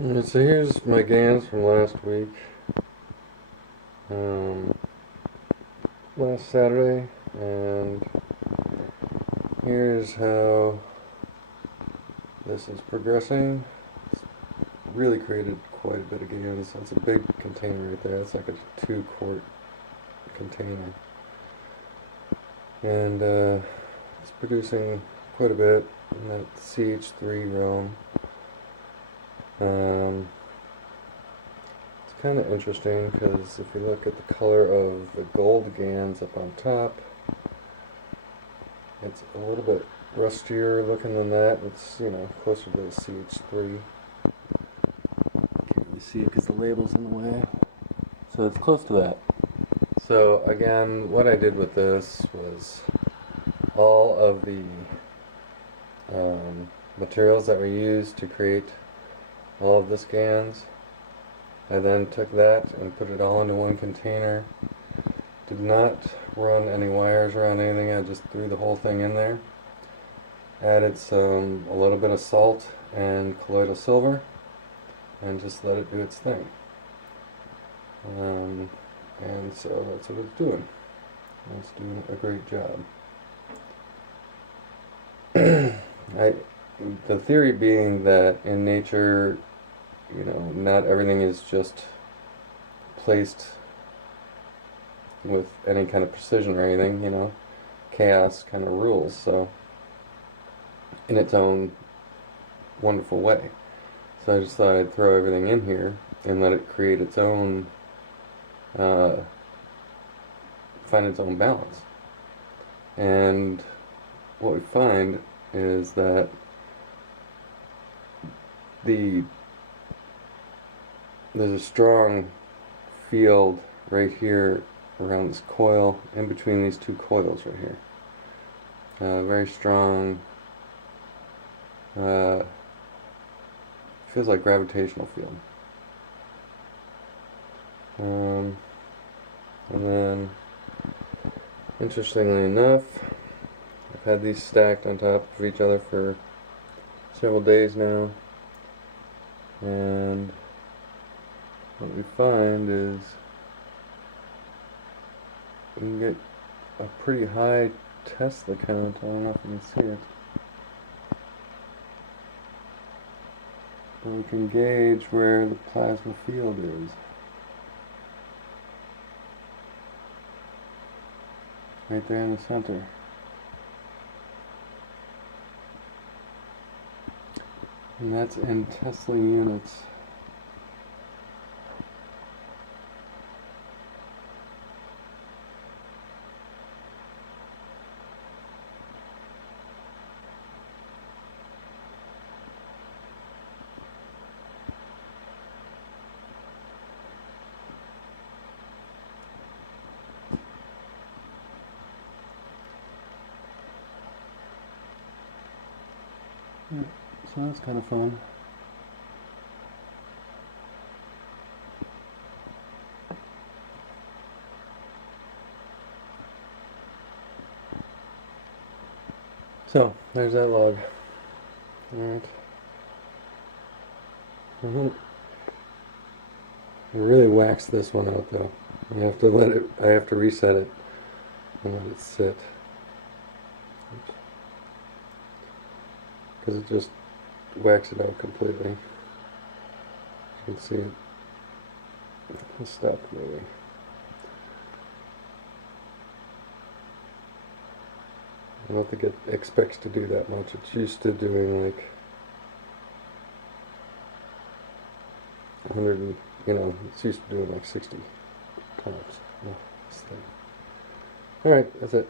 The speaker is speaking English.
Alright, so here's my GANS from last week. Last Saturday, and here's how this is progressing. It's really created quite a bit of GANS. That's a big container right there. It's like a 2-quart container. And it's producing quite a bit in that CH3 realm. It's kind of interesting because if you look at the color of the gold GANS up on top, it's a little bit rustier looking than that. It's, closer to the CH3. Can't really see it because the label's in the way. So it's close to that. So again, what I did with this was all of the materials that were used to create all of this GANS. I then took that and put it all into one container. Did not run any wires around anything. I just threw the whole thing in there. Added a little bit of salt and colloidal silver, and just let it do its thing. And so that's what it's doing. It's doing a great job. The theory being that in nature, not everything is just placed with any kind of precision or anything, chaos kind of rules, so in its own wonderful way. So I just thought I'd throw everything in here and let it create its own, find its own balance. And what we find is that there's a strong field right here around this coil, in between these two coils right here. Very strong, feels like gravitational field. And then, interestingly enough, I've had these stacked on top of each other for several days now, and what we find is we can get a pretty high Tesla count. I don't know if you can see it, but we can gauge where the plasma field is. Right there in the center. And that's in Tesla units. Yeah, so that's kind of fun. So, there's that log. Alright. I really waxed this one out though. I have to reset it and let it sit. Because it just whacks it out completely. You can see it. Let's stop maybe. I don't think it expects to do that much. It's used to doing like 100 and, it's used to doing like 60 times. Oh, this thing. Alright, that's it.